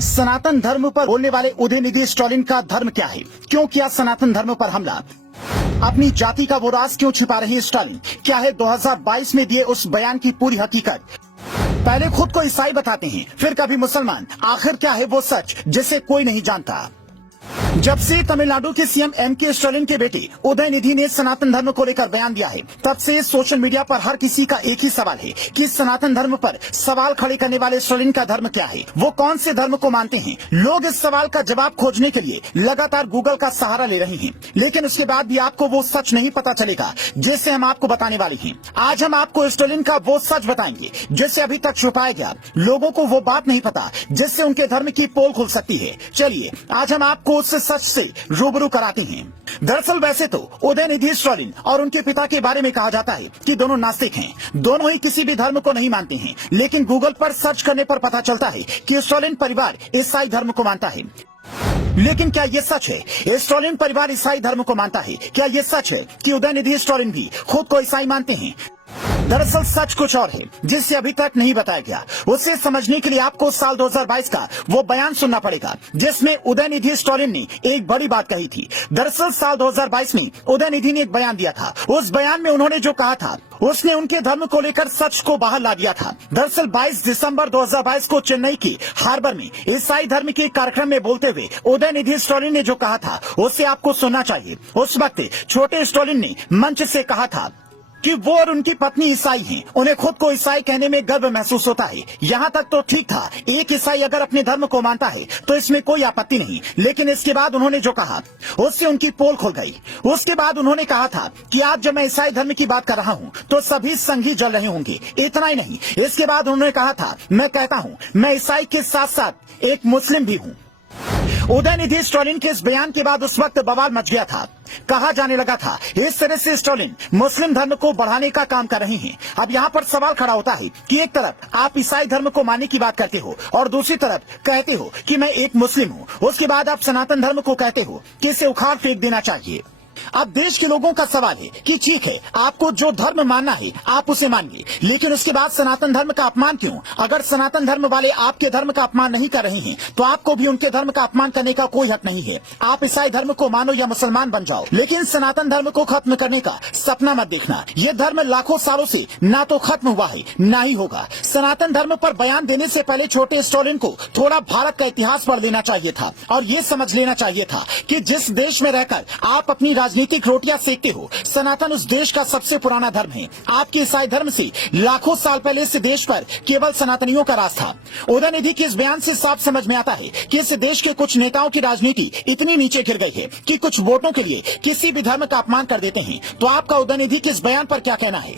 सनातन धर्म पर बोलने वाले उदयनिधि स्टालिन का धर्म क्या है? क्यों किया सनातन धर्म पर हमला? अपनी जाति का वो राज क्यों छिपा रहे हैं स्टालिन? क्या है 2022 में दिए उस बयान की पूरी हकीकत? पहले खुद को ईसाई बताते हैं, फिर कभी मुसलमान। आखिर क्या है वो सच जिसे कोई नहीं जानता? जब से तमिलनाडु के सीएम एमके स्टालिन के बेटे उदयनिधि ने सनातन धर्म को लेकर बयान दिया है, तब से सोशल मीडिया पर हर किसी का एक ही सवाल है कि सनातन धर्म पर सवाल खड़े करने वाले स्टालिन का धर्म क्या है? वो कौन से धर्म को मानते हैं? लोग इस सवाल का जवाब खोजने के लिए लगातार गूगल का सहारा ले रहे हैं, लेकिन उसके बाद भी आपको वो सच नहीं पता चलेगा जिसे हम आपको बताने वाले हैं। आज हम आपको स्टालिन का वो सच बताएंगे जिसे अभी तक छुपाया गया। लोगों को वो बात नहीं पता जिससे उनके धर्म की पोल खुल सकती है। चलिए आज हम आपको उस सच से रूबरू कराते हैं। दरअसल वैसे तो उदयनिधि स्टालिन और उनके पिता के बारे में कहा जाता है कि दोनों नास्तिक हैं, दोनों ही किसी भी धर्म को नहीं मानते हैं। लेकिन गूगल पर सर्च करने पर पता चलता है कि स्टालिन परिवार ईसाई धर्म को मानता है। लेकिन क्या ये सच है? स्टालिन परिवार ईसाई धर्म को मानता है। क्या ये सच है कि उदयनिधि स्टालिन भी खुद को ईसाई मानते हैं? दरअसल सच कुछ और है जिसे अभी तक नहीं बताया गया। उसे समझने के लिए आपको साल 2022 का वो बयान सुनना पड़ेगा जिसमें उदयनिधि स्टालिन ने एक बड़ी बात कही थी। दरअसल साल 2022 में उदयनिधि ने एक बयान दिया था। उस बयान में उन्होंने जो कहा था उसने उनके धर्म को लेकर सच को बाहर ला दिया था। दरअसल 22 दिसंबर 2022 को चेन्नई के हार्बर में ईसाई धर्म के कार्यक्रम में बोलते हुए उदयनिधि स्टालिन ने जो कहा था उसे आपको सुनना चाहिए। उस वक्त छोटे स्टालिन ने मंच से कहा था कि वो और उनकी पत्नी ईसाई हैं। उन्हें खुद को ईसाई कहने में गर्व महसूस होता है। यहाँ तक तो ठीक था, एक ईसाई अगर अपने धर्म को मानता है तो इसमें कोई आपत्ति नहीं। लेकिन इसके बाद उन्होंने जो कहा उससे उनकी पोल खुल गई। उसके बाद उन्होंने कहा था कि आज जब मैं ईसाई धर्म की बात कर रहा हूँ तो सभी संघी जल रहे होंगे। इतना ही नहीं, इसके बाद उन्होंने कहा था मैं कहता हूँ मैं ईसाई के साथ साथ एक मुस्लिम भी हूँ। उदयनिधि स्टालिन के इस बयान के बाद उस वक्त बवाल मच गया था। कहा जाने लगा था इस तरह से स्टालिन मुस्लिम धर्म को बढ़ाने का काम कर रहे हैं। अब यहाँ पर सवाल खड़ा होता है कि एक तरफ आप ईसाई धर्म को मानने की बात करते हो और दूसरी तरफ कहते हो कि मैं एक मुस्लिम हूँ। उसके बाद आप सनातन धर्म को कहते हो कि इसे उखाड़ फेंक देना चाहिए। अब देश के लोगों का सवाल है कि ठीक है, आपको जो धर्म मानना है आप उसे मानिए, लेकिन उसके बाद सनातन धर्म का अपमान क्यों? अगर सनातन धर्म वाले आपके धर्म का अपमान नहीं कर रहे हैं तो आपको भी उनके धर्म का अपमान करने का कोई हक नहीं है। आप ईसाई धर्म को मानो या मुसलमान बन जाओ, लेकिन सनातन धर्म को खत्म करने का सपना मत देखना। ये धर्म लाखों सालों से ना तो खत्म हुआ है ना ही होगा। सनातन धर्म पर बयान देने से पहले छोटे स्टालिन को थोड़ा भारत का इतिहास पढ़ लेना चाहिए था और ये समझ लेना चाहिए था कि जिस देश में रहकर आप अपनी राजनीतिक रोटियां सेकते हो, सनातन उस देश का सबसे पुराना धर्म है। आपके ईसाई धर्म से लाखों साल पहले इस देश पर केवल सनातनियों का राज था। उदयनिधि के इस बयान से साफ समझ में आता है कि इस देश के कुछ नेताओं की राजनीति इतनी नीचे गिर गई है कि कुछ वोटों के लिए किसी भी धर्म का अपमान कर देते हैं। तो आपका उदयनिधि के इस बयान पर क्या कहना है?